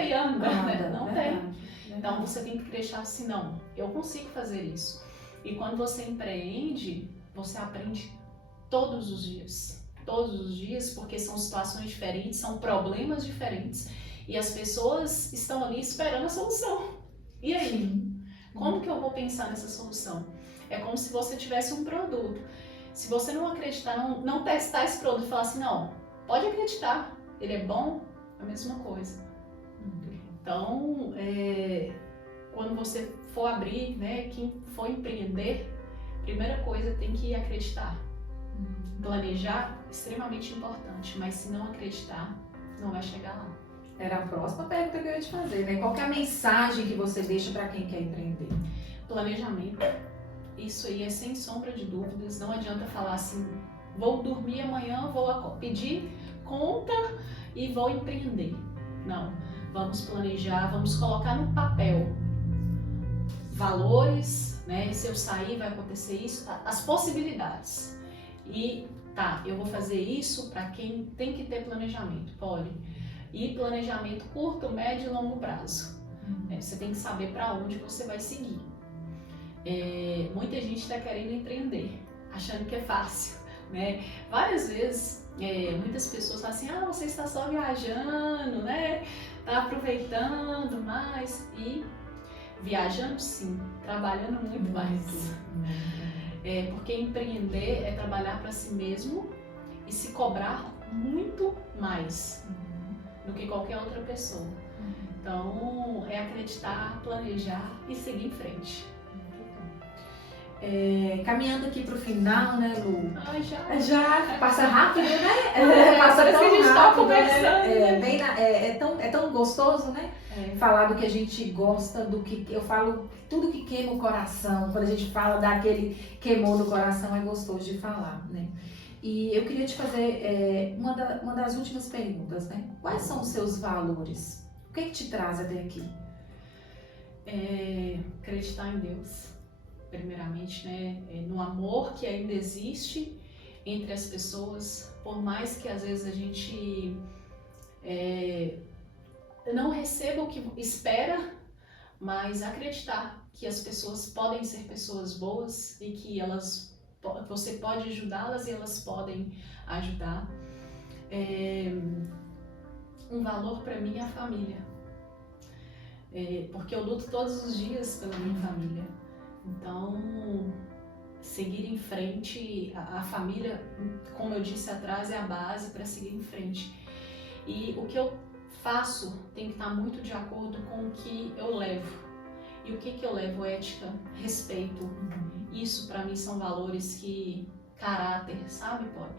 e anda, né? Não tem. Então você tem que acreditar assim, não, eu consigo fazer isso. E quando você empreende, você aprende todos os dias. Todos os dias, porque são situações diferentes, são problemas diferentes. E as pessoas estão ali esperando a solução. E aí? Como que eu vou pensar nessa solução? É como se você tivesse um produto. Se você não acreditar, não testar esse produto e falar assim, não, pode acreditar, ele é bom, a mesma coisa. Então, quando você for abrir, né, quem for empreender, primeira coisa tem que acreditar. Planejar, extremamente importante, mas se não acreditar, não vai chegar lá. Era a próxima pergunta que eu ia te fazer, né? Qual que é a mensagem que você deixa para quem quer empreender? Planejamento. Isso aí é sem sombra de dúvidas. Não adianta falar assim, vou dormir amanhã, vou pedir conta e vou empreender. Não. Vamos planejar, vamos colocar no papel valores, né? Se eu sair vai acontecer isso, as possibilidades. E tá, eu vou fazer isso para quem tem que ter planejamento, pode. E planejamento curto, médio e longo prazo. Você tem que saber para onde você vai seguir. Muita gente está querendo empreender, achando que é fácil, né? Várias vezes, muitas pessoas falam assim, você está só viajando, né? Tá aproveitando mais. E viajando sim, trabalhando muito mais. Porque empreender é trabalhar para si mesmo e se cobrar muito mais do que qualquer outra pessoa. Então, é acreditar, planejar e seguir em frente. Caminhando aqui pro final, né, Lu? Já passa rápido, né? Passa parece tão que a gente tá rápido, conversando, né? É tão gostoso, né? Falar do que a gente gosta, do que eu falo, tudo que queima o coração. Quando a gente fala daquele queimou no coração, é gostoso de falar, né? E eu queria te fazer uma das últimas perguntas, né? Quais são os seus valores? O que te traz até aqui? Acreditar em Deus, primeiramente, né? No amor que ainda existe entre as pessoas, por mais que às vezes a gente não receba o que espera, mas acreditar que as pessoas podem ser pessoas boas e que você pode ajudá-las e elas podem ajudar. Um valor para mim é a família, porque eu luto todos os dias pela minha família. Então, seguir em frente, a família, como eu disse atrás, é a base para seguir em frente. E o que eu faço tem que estar muito de acordo com o que eu levo. E o que eu levo? Ética, respeito. Isso para mim são valores que, caráter, sabe, Polly?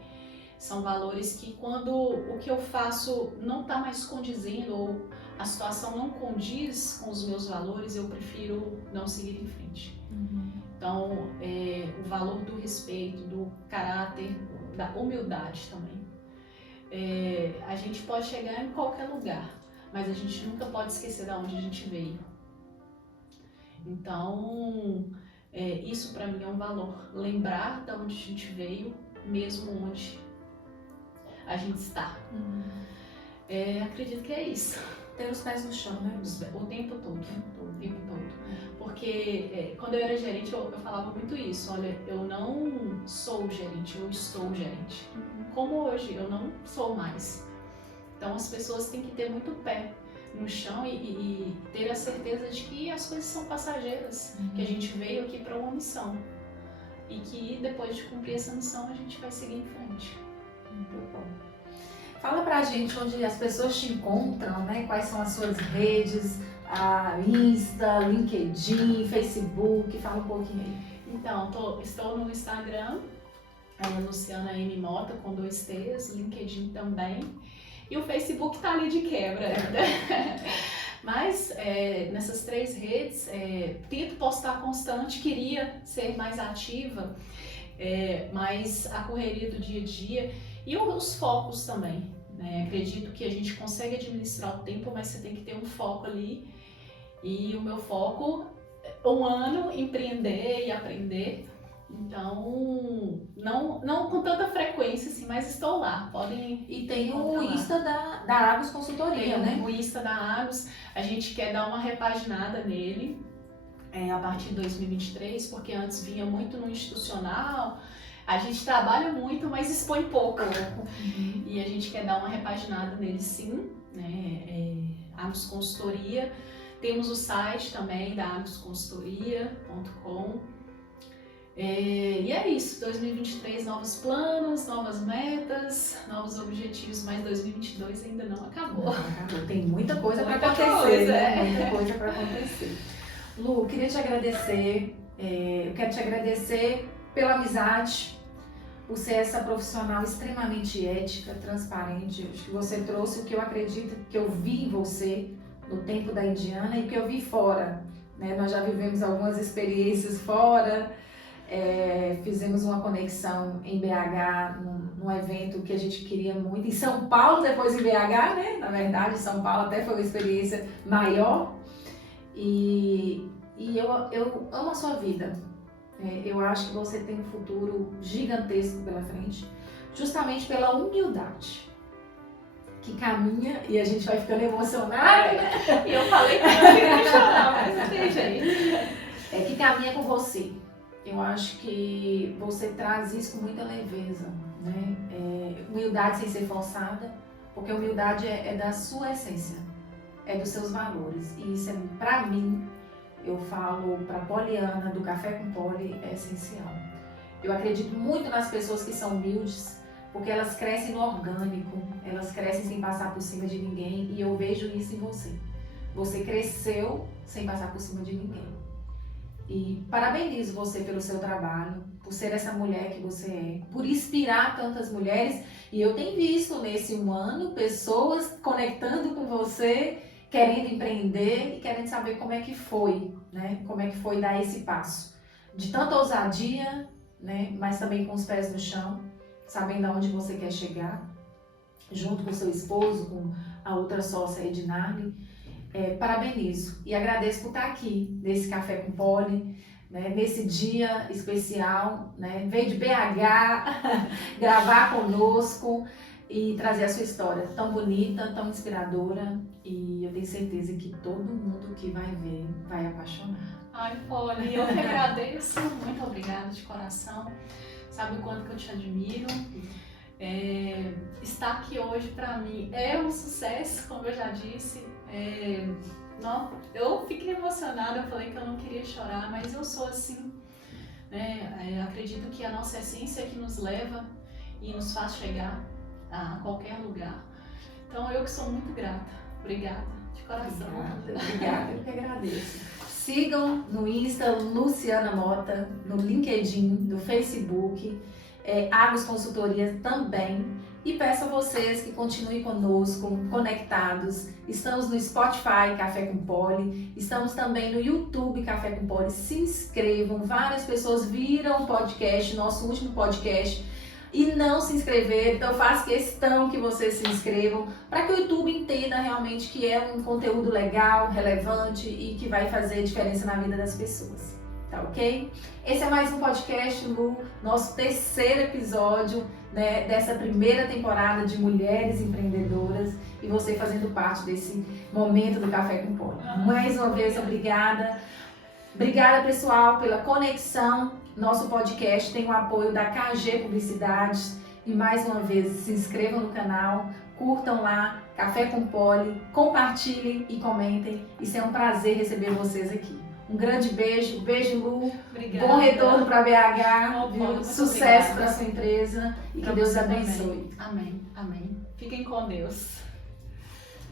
São valores que quando o que eu faço não está mais condizendo ou a situação não condiz com os meus valores, eu prefiro não seguir em frente. Então, o valor do respeito, do caráter, da humildade também. A gente pode chegar em qualquer lugar, mas a gente nunca pode esquecer de onde a gente veio. Então, isso para mim é um valor. Lembrar de onde a gente veio, mesmo onde a gente está. Acredito que é isso. Ter os pés no chão, né? O tempo todo. Porque quando eu era gerente, eu falava muito isso. Olha, eu não sou gerente, eu estou gerente. Como hoje, eu não sou mais. Então as pessoas têm que ter muito pé no chão e ter a certeza de que as coisas são passageiras, que a gente veio aqui para uma missão e que depois de cumprir essa missão a gente vai seguir em frente. Muito bom. Fala pra gente onde as pessoas te encontram, né? Quais são as suas redes, Insta, LinkedIn, Facebook, fala um pouquinho aí. Então, estou no Instagram, Luciana M. Mota, com 2 T's, LinkedIn também. E o Facebook tá ali de quebra ainda. Mas nessas 3 redes, tento postar constante, queria ser mais ativa, mas a correria do dia a dia e os focos também. Né? Acredito que a gente consegue administrar o tempo, mas você tem que ter um foco ali. E o meu foco um ano empreender e aprender. Então, não com tanta frequência assim, mas estou lá. Podem. E tem o encontrar lá. Insta da Agus Consultoria, Tem né? o Insta da Agus. A gente quer dar uma repaginada nele a partir de 2023, porque antes vinha muito no institucional. A gente trabalha muito, mas expõe pouco. E a gente quer dar uma repaginada nele sim, né? Agus Consultoria. Temos o site também da agusconsultoria.com. E é isso, 2023, novos planos, novas metas, novos objetivos, mas 2022 ainda não acabou. Tem muita coisa para Muita acontecer, coisa, né? Muita coisa para acontecer. Lu, queria te agradecer, eu quero te agradecer pela amizade, por ser essa profissional extremamente ética, transparente. Acho que você trouxe o que eu acredito, que eu vi em você no tempo da Indiana e que eu vi fora, né? Nós já vivemos algumas experiências fora, fizemos uma conexão em BH, num evento que a gente queria muito, em São Paulo, depois em BH, né? Na verdade, São Paulo até foi uma experiência maior. E eu amo a sua vida. Eu acho que você tem um futuro gigantesco pela frente, justamente pela humildade que caminha, e a gente vai ficando emocionada, né? E eu falei que eu queria chorar, mas não tem jeito. Que caminha com você. Eu acho que você traz isso com muita leveza, né? Humildade sem ser forçada, porque humildade é da sua essência, é dos seus valores. E isso, pra mim, eu falo pra Poliana, do Café com Poli, é essencial. Eu acredito muito nas pessoas que são humildes, porque elas crescem no orgânico, elas crescem sem passar por cima de ninguém, e eu vejo isso em você. Você cresceu sem passar por cima de ninguém. E parabenizo você pelo seu trabalho, por ser essa mulher que você é, por inspirar tantas mulheres. E eu tenho visto nesse um ano pessoas conectando com você, querendo empreender e querendo saber como é que foi, né? Como é que foi dar esse passo. De tanta ousadia, né? Mas também com os pés no chão, sabendo aonde você quer chegar, junto com o seu esposo, com a outra sócia Ednarle. Parabenizo e agradeço por estar aqui nesse Café com Poli, né, nesse dia especial, né, veio de BH gravar conosco e trazer a sua história tão bonita, tão inspiradora, e eu tenho certeza que todo mundo que vai ver vai apaixonar. Ai, Poli, eu que agradeço, muito obrigada de coração, sabe o quanto que eu te admiro. Estar aqui hoje para mim é um sucesso, como eu já disse. Não, eu fiquei emocionada, eu falei que eu não queria chorar, mas eu sou assim, né? Acredito que a nossa essência é que nos leva e nos faz chegar a qualquer lugar. Então eu que sou muito grata, obrigada de coração. Obrigada, eu que agradeço. Sigam no Insta Luciana Mota, no LinkedIn, no Facebook, Agus Consultoria também. E peço a vocês que continuem conosco, conectados. Estamos no Spotify, Café com Poli. Estamos também no YouTube, Café com Poli. Se inscrevam. Várias pessoas viram o podcast, nosso último podcast, e não se inscreveram. Então eu faço questão que vocês se inscrevam, para que o YouTube entenda realmente que é um conteúdo legal, relevante e que vai fazer diferença na vida das pessoas. Tá ok? Esse é mais um podcast, Lu, nosso terceiro episódio, né, dessa primeira temporada de Mulheres Empreendedoras, e você fazendo parte desse momento do Café com Poli. Mais uma vez, obrigada. Obrigada, pessoal, pela conexão. Nosso podcast tem o apoio da KG Publicidades. E mais uma vez, se inscrevam no canal, curtam lá, Café com Poli, compartilhem e comentem. Isso é um prazer receber vocês aqui. Um grande beijo, Lu. Obrigada. Bom retorno para BH, Muito sucesso para sua empresa e que Deus abençoe. Amém, amém. Fiquem com Deus.